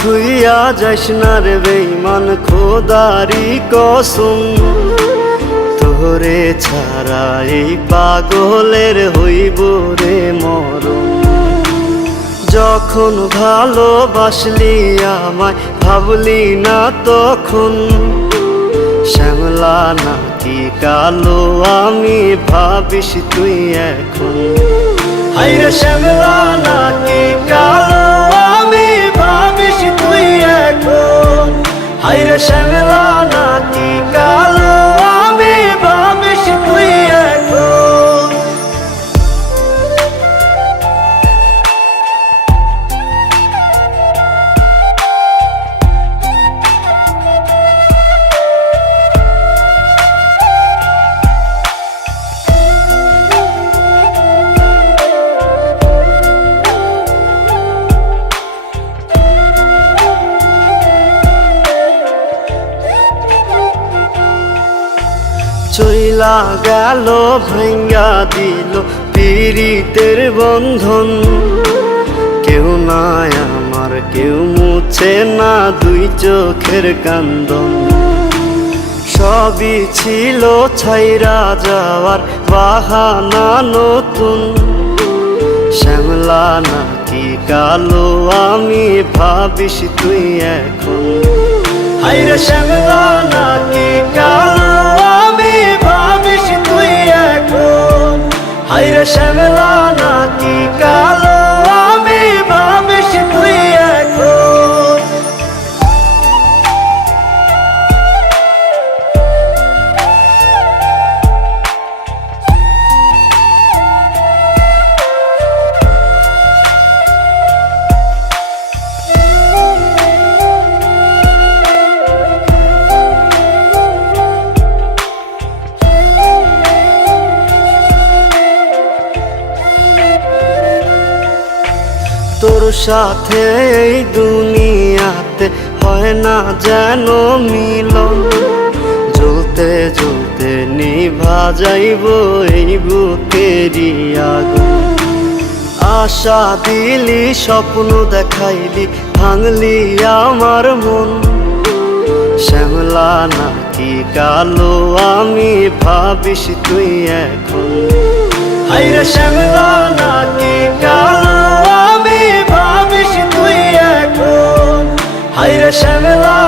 থুইয়া যাস না রে বেঈমান খোদারি কসম, তোরে ছাড়া এই পাগলের হইব রে মরণ। যখন ভালোবাসলি আমায় ভাবলি না তখন, শ্যামলা নাকি কালো আমি ভাবিস তুই এখন। হায়রে শ্যামলা নাকি কালো আমি ভাবিস তুই এখন। হায়রে শ্যামলা নাকি কালো আমি ভাবিস তুই এখন। চইলা গেল ভাঙ্গা দিল পীড়িতের বন্ধন, কেউ নাই আমার কেউ মুছে না দুই চোখের কান্দন। সবই ছিল ছাইরা যাওয়ার বাহানা নতুন, শ্যামলা নাকি কালো আমি ভাবিস তুই এখন। হায়রে শ্যামলা নাকি কালো আমি ভাবিস তুই এখন। হায়রে শ্যামলা নাকি কালো আমি ভাবিস তুই এখন। তোর সাথে এই দুনিয়াতে হয় না যেন মিলন, জ্বলতে জ্বলতে নিভা যাইব এই বুকেরই আগুন। আশা দিলি স্বপ্ন দেখাইলি ভাঙলি আমার মন, শ্যামলা নাকি কালো আমি ভাবিস তুই এখন। হায়রে শ্যামলা নাকি কালো আমি ভাবিস তুই এখন। হায়রে শ্যামলা